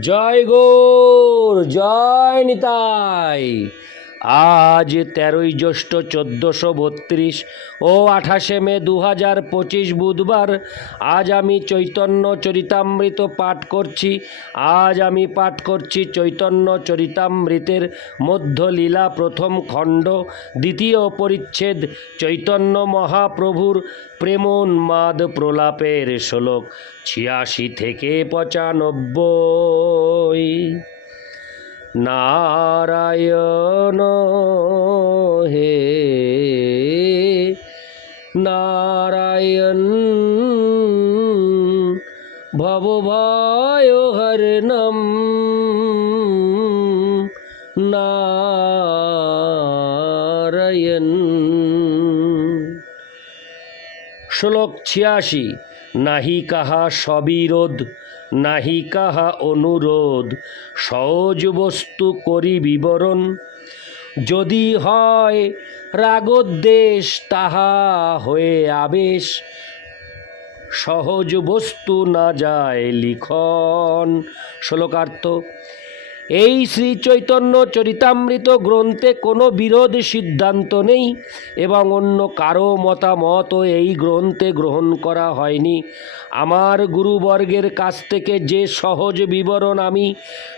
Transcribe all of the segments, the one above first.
জয় গৌর জয় নিতাই। আজ তেরোই জ্যৈষ্ঠ চোদ্দোশো বত্রিশ ও আঠাশে মে দু হাজার পঁচিশ বুধবার আজ আমি চৈতন্য চরিতামৃত পাঠ করছি। আজ আমি পাঠ করছি চৈতন্য চরিতামৃতের মধ্যলীলা প্রথম খণ্ড, দ্বিতীয় পরিচ্ছেদ, চৈতন্য মহাপ্রভুর প্রেমোন্মাদ প্রলাপের শ্লোক ছিয়াশি থেকে পঁচানব্বই। নারায়ণ হে নারায়ণ ভবভয় হরণম নারায়ণ। শ্লোক ছিয়াশি নাহি কাহা সবিরোধ। নাহি কাহা অনুরোধ, সহজ বস্তু করি বিবরণ। যদি হয় রাগোদ্দেশ তাহা হয়ে আবেশ। সহজ বস্তু না যায় লিখন। শ্লোকার্থ এই শ্রী চৈতন্য চরিতামৃত গ্রন্থে কোনো বিরোধ সিদ্ধান্ত নেই এবং অন্য কারও মতামতও এই গ্রন্থে গ্রহণ করা হয়নি। আমার গুরুবর্গের কাছ থেকে যে সহজ বিবরণ আমি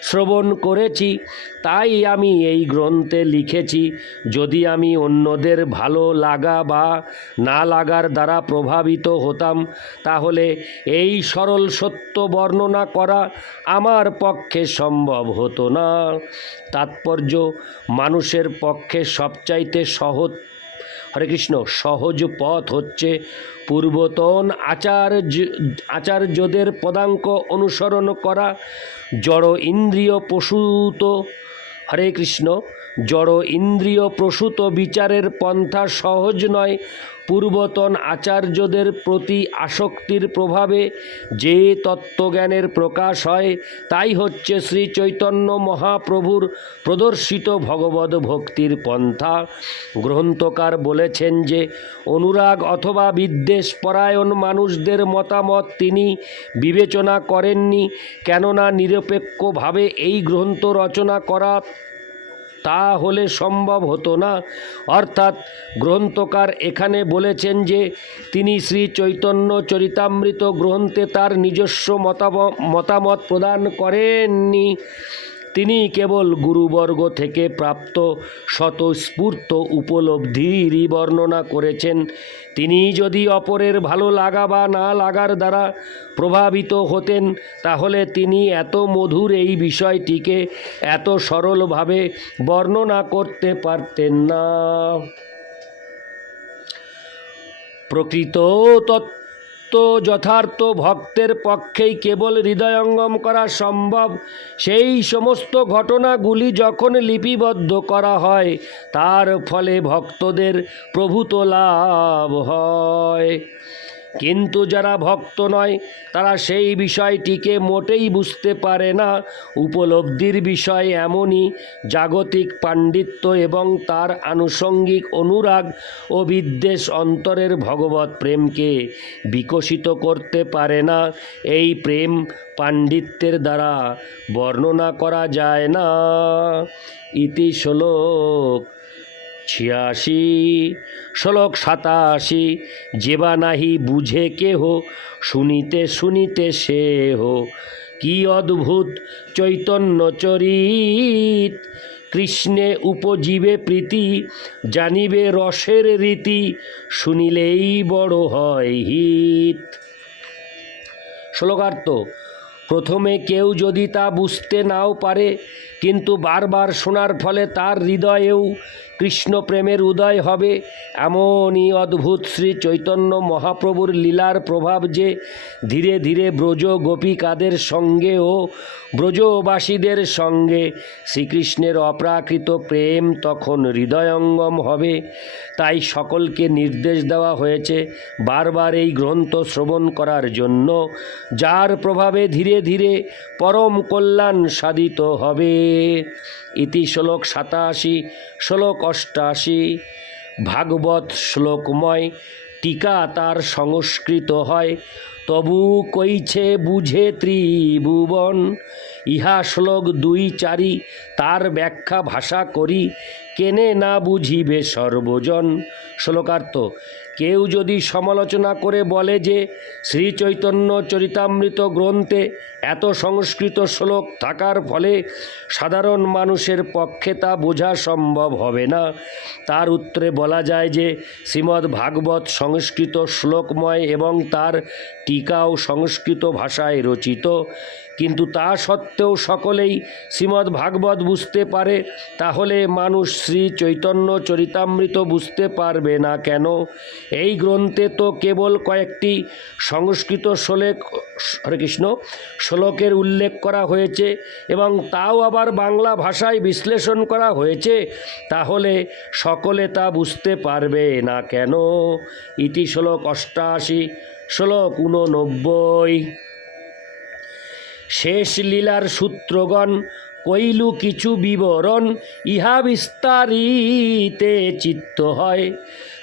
শ্রবণ করেছি, তাই আমি এই গ্রন্থে লিখেছি। যদি আমি অন্যদের ভালো লাগা বা না লাগার দ্বারা প্রভাবিত হতাম, তাহলে এই সরল সত্য বর্ণনা করা আমার পক্ষে সম্ভব হতো। না। তাৎপর্য মানুষের পক্ষে সবচাইতে সহজ হরে কৃষ্ণ, সহজ পথ হচ্ছে পূর্বতন আচার্য আচার্যদের পদাঙ্ক অনুসরণ করা। জড় ইন্দ্রিয় পশুত হরে কৃষ্ণ জড় ইন্দ্রিয় প্রসূত বিচারের পন্থা সহজ নয়। পূর্বতন আচার্যদের প্রতি আসক্তির প্রভাবে যে তত্ত্বজ্ঞানের প্রকাশ হয়, তাই হচ্ছে শ্রী চৈতন্য মহাপ্রভুর প্রদর্শিত ভগবত ভক্তির পন্থা। গ্রন্থকার বলেছেন যে, অনুরাগ অথবা বিদ্বেষ পরায়ণ মানুষদের মতামত তিনি বিবেচনা করেননি, কেননা নিরপেক্ষভাবে এই গ্রন্থ রচনা করা তা হলে সম্ভব হতো না। অর্থাৎ গ্রন্থকার এখানে বলেছেন যে, তিনি শ্রী চৈতন্য চরিতামৃত গ্রন্থে তার নিজস্ব মতাম- মতামত প্রদান করেননি। তিনি কেবল গুরুবর্গ থেকে প্রাপ্ত স্বতঃস্ফূর্ত উপলব্ধিরই বর্ণনা করেছেন। তিনি যদি অপরের ভালো লাগা বা না লাগার দ্বারা প্রভাবিত হতেন, তাহলে তিনি এত মধুর এই বিষয়টিকে এত সরলভাবে বর্ণনা করতে পারতেন না। প্রকৃত তত্ত্ব যথার্থ ভক্তের পক্ষেই কেবল হৃদয়ঙ্গম করা সম্ভব। সেই সমস্ত ঘটনাগুলি যখন লিপিবদ্ধ করা হয়, তার ফলে ভক্তদের প্রভূত লাভ হয়। কিন্তু যারা ভক্ত নয়, তারা সেই বিষয়টিকে মোটেই বুঝতে পারে না। উপলব্ধির বিষয় এমনই, জাগতিক পাণ্ডিত্য এবং তার আনুষঙ্গিক অনুরাগ ও বিদ্বেষ অন্তরের ভগবত প্রেমকে বিকশিত করতে পারে না। এই প্রেম পাণ্ডিত্যের দ্বারা বর্ণনা করা যায় না। ইতি শ্লোক ছিয়াশি, শ্লোক সাতাশি, যেবা নাহি বুঝে কেহ, শুনিতে শুনিতে সে হো কি অদ্ভুত চৈতন্য চরিত, কৃষ্ণে উপজীবে প্রীতি, জানিবে রসের রীতি, শুনিলেই বড় হয় হিত। শ্লোকার্থ, প্রথমে কেউ যদি তা বুঝতে নাও পারে, কিন্তু বারবার শোনার ফলে তার হৃদয়েও কৃষ্ণ প্রেমের উদয় হবে। এমনই অদ্ভুত শ্রী চৈতন্য মহাপ্রভুর লীলার প্রভাব যে ধীরে ধীরে ব্রজ গোপিকাদের সঙ্গে ও ব্রজবাসীদের সঙ্গে শ্রীকৃষ্ণের অপ্রাকৃত প্রেম তখন হৃদয়ঙ্গম হবে। তাই সকলকে নির্দেশ দেওয়া হয়েছে বারবার এই গ্রন্থ শ্রবণ করার জন্য, যার প্রভাবে ধীরে ধীরে পরম কল্যাণ সাধিত হবে। ইতি শ্লোক সাতাশি, শ্লোক অষ্টাশি। ভাগবত শ্লোকময়, টিকা তার সংস্কৃত হয়। তবু কইছে বুঝে ত্রিভুবন, ইহা শ্লোক দুই চারি, তার ব্যাখ্যা ভাষা করি, কেনে না বুঝিবে সর্বজন। শ্লোকার্থ কেউ যদি সমালোচনা করে বলে যে শ্রী চৈতন্য চরিতামৃত গ্রন্থে এত সংস্কৃত শ্লোক থাকার ফলে সাধারণ মানুষের পক্ষে তা বোঝা সম্ভব হবে না, তার উত্তরে বলা যায় যে শ্রীমদ্ ভাগবত সংস্কৃত শ্লোকময় এবং তার টিকাও সংস্কৃত ভাষায় রচিত। কিন্তু তা সত্ত্বেও সকলেই শ্রীমদ্ ভাগবত বুঝতে পারে, তাহলে মানুষ শ্রী চৈতন্য চরিতামৃত বুঝতে পারবে না কেন? এই গ্রন্থে তো কেবল কয়েকটি সংস্কৃত শ্লোক, হরে কৃষ্ণ, শ্লোকের উল্লেখ করা হয়েছে এবং তাও আবার বাংলা ভাষায় বিশ্লেষণ করা হয়েছে, তাহলে সকলে তা বুঝতে পারবে না কেন? ইতি শ্লোক অষ্টাশি, শ্লোক উননব্বই শেষ লীলার সূত্রগণ কইলু কিছু বিবরণ, ইহা বিস্তারিতে চিত্ত হয়।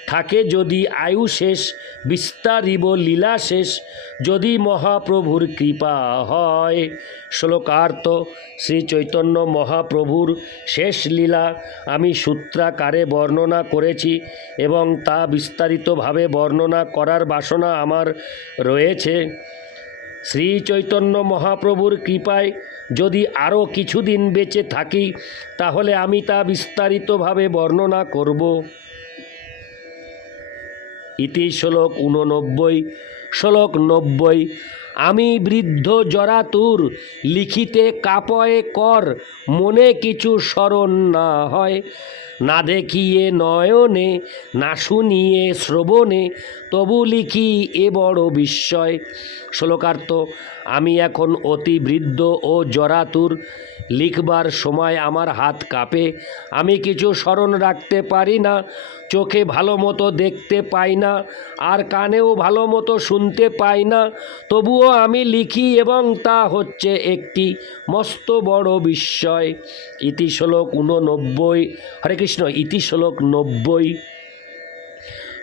থাকে যদি আয়ু শেষ, বিস্তারিব লীলা শেষ, যদি মহাপ্রভুর কৃপা হয়। শ্লোকার্থ শ্রী চৈতন্য মহাপ্রভুর শেষ লীলা আমি সূত্রাকারে বর্ণনা করেছি এবং তা বিস্তারিতভাবে বর্ণনা করার বাসনা আমার রয়েছে। শ্রী চৈতন্য মহাপ্রভুর কৃপায় যদি আরও কিছুদিন বেঁচে থাকি, তাহলে আমি তা বিস্তারিতভাবে বর্ণনা করব। ইতি শ্লোক উননব্বই শ্লোক নব্বই, আমি বৃদ্ধ জরাতুর লিখিতে কাপয়ে কর, মনে কিছু স্মরণ না হয়। না দেখিয়ে নয়নে, না শুনিয়ে শ্রবণে, তবু লিখি এ বড় বিস্ময়। শ্লোকার্থ, আমি এখন অতি বৃদ্ধ ও জরাতুর, লিখবার সময় আমার হাত কাঁপে। আমি কিছু স্মরণ রাখতে পারি না, চোখে ভালো মতো দেখতে পাই না, আর কানেও ভালো মতো শুনতে পাই না। তবুও আমি লিখি এবং তা হচ্ছে একটি মস্ত বড় বিস্ময়। ইতি শ্লোক উননব্বই কৃষ্ণ ইতি শ্লোক নব্বই।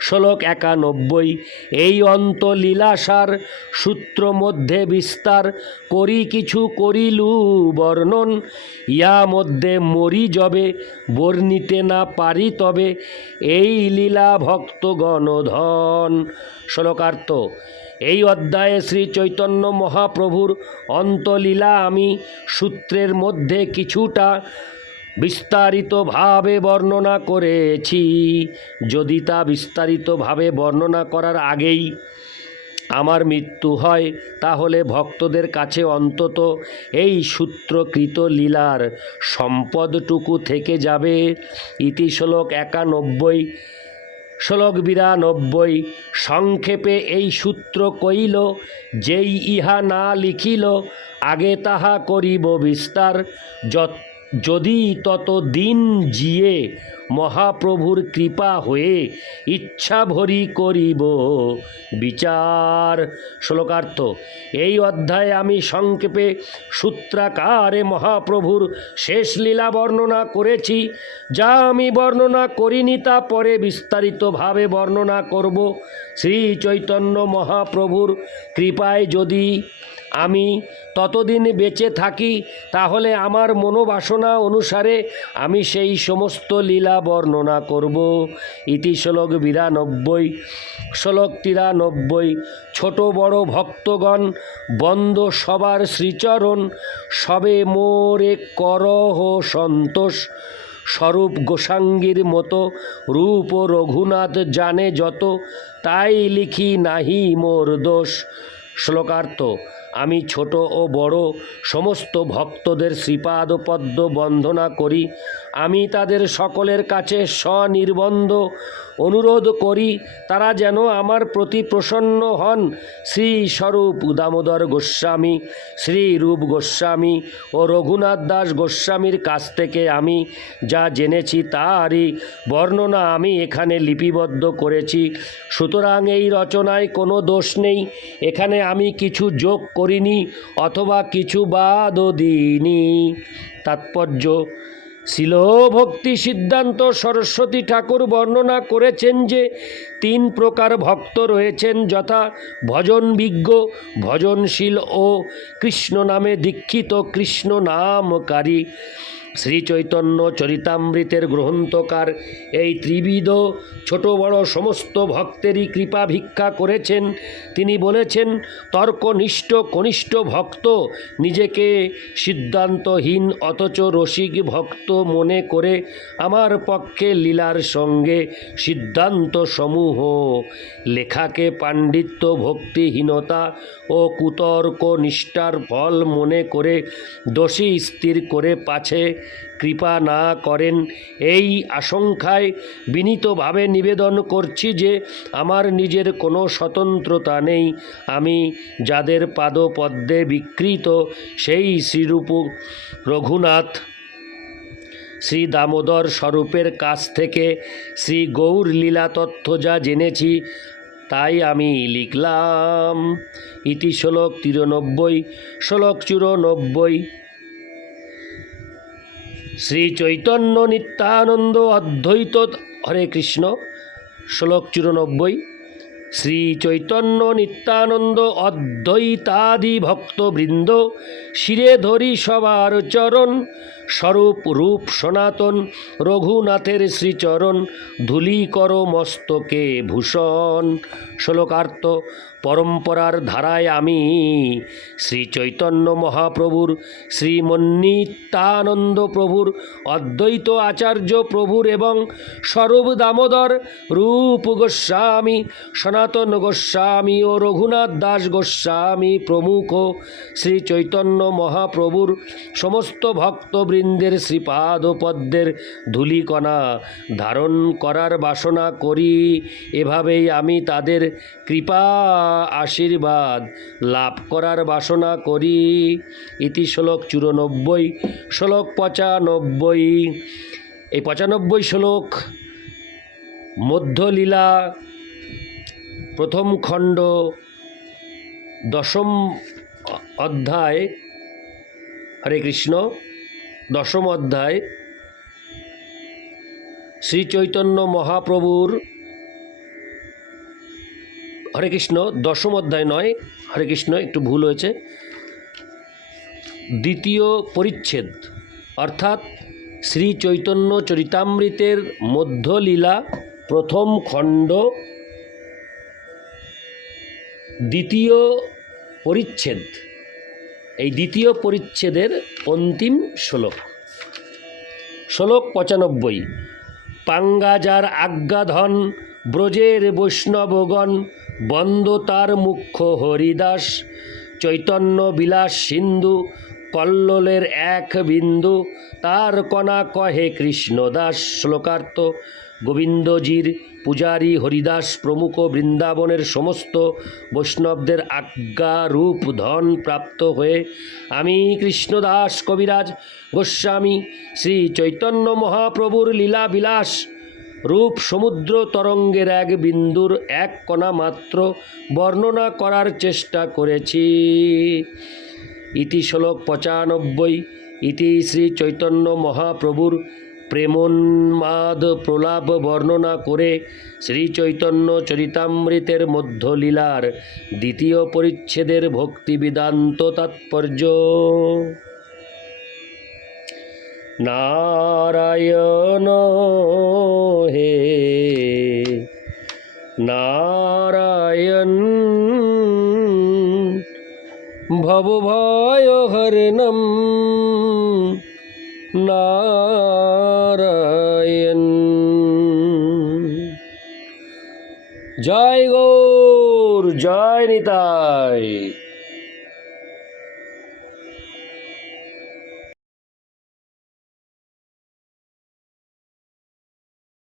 শ্লোক একানব্বই, এই অন্ত লীলাসার সূত্র মধ্যে বিস্তার করি কিছু করিলু বর্ণন। ইয়া মধ্যে মরি যবে, বর্ণিতে না পারি তবে, এই লীলা ভক্তগণ ধন শ্লোকার্থ, এই অধ্যায়ে শ্রী চৈতন্য মহাপ্রভুর অন্তলীলা আমি সূত্রের মধ্যে কিছুটা বিস্তারিতভাবে বর্ণনা করেছি। যদি তা বিস্তারিতভাবে বর্ণনা করার আগেই আমার মৃত্যু হয়, তাহলে ভক্তদের কাছে অন্তত এই সূত্রকৃত লীলার সম্পদটুকু থেকে যাবে। ইতি শ্লোক একানব্বই, শ্লোক বিরানব্বই, সংক্ষেপে এই সূত্র কইল, যেই ইহা না লিখিল, আগে তাহা করিব বিস্তার, যত যদি তত দিন জিয়ে মহাপ্রভুর কৃপা হয়ে ইচ্ছা ভরি করিব। বিচার। শ্লোকার্থ, এই অধ্যায়ে আমি সংক্ষেপে সূত্রাকারে মহাপ্রভুর শেষ লীলা বর্ণনা করেছি। যা আমি বর্ণনা করিনি তা পরে বিস্তারিতভাবে বর্ণনা করব। শ্রী চৈতন্য মহাপ্রভুর কৃপায় যদি আমি ততদিন বেঁচে থাকি, তাহলে আমার মনোবাসনা অনুসারে আমি সেই সমস্ত লীলা বর্ণনা করব। ইতি শ্লোক বিরানব্বই, শ্লোক তিরানব্বই, ছোট বড় ভক্তগণ বন্দ সবার শ্রীচরণ, সবে মোরে করহ সন্তোষ। স্বরূপ গোসাঙ্গীর মতো রূপ ও রঘুনাথ জানে যত, তাই লিখি নাহি মোর দোষ। শ্লোকার্থ আমি ছোট ও বড় সমস্ত ভক্তদের শ্রীপাদ পদ্ম বন্দনা করি। আমি তাদের সকলের কাছে স্বনির্বন্ধ অনুরোধ করি, তারা যেন আমার প্রতি প্রসন্ন হন। শ্রী স্বরূপ দামোদর গোস্বামী শ্রী রূপ গোস্বামী ও রঘুনাথ দাস গোস্বামীর কাছ থেকে আমি যা জেনেছি তারই বর্ণনা আমি এখানে লিপিবদ্ধ করেছি। সুতরাং এই রচনায় কোনো দোষ নেই। এখানে আমি কিছু যোগ করিনি অথবা কিছু বাদও দিইনি। তাৎপর্য শিল ভক্তি সিদ্ধান্ত সরস্বতী ঠাকুর বর্ণনা করেছেন যে তিন প্রকার ভক্ত রয়েছেন যথা ভজন বিজ্ঞ, ভজনশীল ও কৃষ্ণ নামে দীক্ষিত কৃষ্ণ নামকারী। শ্রী চৈতন্য চরিতামৃতের গ্রন্থকার এই ত্রিবিধ ছোট বড় সমস্ত ভক্তেরই কৃপা ভিক্ষা করেছেন। তিনি বলেছেন, তর্কনিষ্ঠ কনিষ্ঠ ভক্ত নিজেকে সিদ্ধান্তহীন, অথচ রসিক ভক্ত মনে করে আমার পক্ষে লীলার সঙ্গে সিদ্ধান্ত সমূহ লেখাকে পাণ্ডিত্য, ভক্তিহীনতা ও কুতর্ক নিষ্ঠার ফল মনে করে দোষী স্থির করে পাছে। কৃপা না করেন। এই আশঙ্কায় বিনীতভাবে নিবেদন করছি যে আমার নিজের কোনো স্বতন্ত্রতা নেই। আমি যাদের পাদপদ্মে বিকৃত, সেই শ্রীরূপ রঘুনাথ। শ্রী দামোদর স্বরূপের কাছ থেকে শ্রী গৌর লীলা তথ্য যা জেনেছি, তাই আমি লিখলাম। ইতি শ্লোক তিরানব্বই, শ্লোক চুরানব্বই। শ্রী চৈতন্য নিত্যানন্দ অদ্বৈত হরে কৃষ্ণ শ্লোক চুরানব্বই শ্রী চৈতন্য নিত্যানন্দ অদ্বৈতাদি ভক্তবৃন্দ শিরে ধরি সবার চরণ স্বরূপ রূপ সনাতন, রঘুনাথের শ্রীচরণ ধুলি কর মস্তকে ভূষণ। শ্লোকার্থ, পরম্পরার ধারায় আমি শ্রী চৈতন্য মহাপ্রভুর শ্রীমন্নিত্যানন্দ প্রভুর, অদ্বৈত আচার্য প্রভুর এবং স্বরূপ দামোদর রূপ গোস্বামী, সনাতন গোস্বামী ও রঘুনাথ দাস গোস্বামী প্রমুখ শ্রী চৈতন্য মহাপ্রভুর সমস্ত ভক্তবৃন্দের শ্রীপাদ পদ্মের ধূলিকণা ধারণ করার বাসনা করি, এভাবেই আমি তাদের কৃপা আশীর্বাদ লাভ করার বাসনা করি। ইতি শ্লোক চুরানব্বই, শ্লোক পঁচানব্বই। এই পঁচানব্বই শ্লোক মধ্যলীলা, প্রথম খণ্ড, দশম অধ্যায়। হরে কৃষ্ণ। দশম অধ্যায়। শ্রী চৈতন্য মহাপ্রভুর হরে কৃষ্ণ, দশম অধ্যায় নয়, হরে কৃষ্ণ, একটু ভুল হয়েছে। দ্বিতীয় পরিচ্ছেদ, অর্থাৎ শ্রী চৈতন্য চরিতামৃতের মধ্যলীলা, প্রথম খণ্ড। দ্বিতীয় পরিচ্ছেদ এই দ্বিতীয় পরিচ্ছেদের অন্তিম শ্লোক। শ্লোক পঁচানব্বই। পাঙ্গাজার আজ্ঞাধন, ব্রজের বৈষ্ণবগণ বন্দ তার মুখ্য হরিদাস, চৈতন্য বিলাস সিন্ধু, কল্লোলের এক বিন্দু, তার কণা কহে কৃষ্ণদাস। শ্লোকার্থ গোবিন্দজির পূজারী হরিদাস প্রমুখ বৃন্দাবনের সমস্ত বৈষ্ণবদের আজ্ঞা রূপ ধন প্রাপ্ত হয়ে আমি কৃষ্ণদাস কবিরাজ গোস্বামী শ্রী চৈতন্য মহাপ্রভুর লীলা বিলাস রূপ সমুদ্র তরঙ্গের এক বিন্দুর এক কণা মাত্র বর্ণনা করার চেষ্টা করেছি। ইতি শ্লোক পঁচানব্বই। ইতি শ্রী চৈতন্য মহাপ্রভুর প্রেমোন্মাদ প্রলাপ বর্ণনা করে শ্রীচৈতন্য চরিতামৃতের মধ্যলীলার দ্বিতীয় পরিচ্ছেদের ভক্তিবিদান্ত তাৎপর্য। নারায়ণ হে, নারায়ণ ভবভয় হরণম নারায়ণ জয় গৌর জয় নিতাই।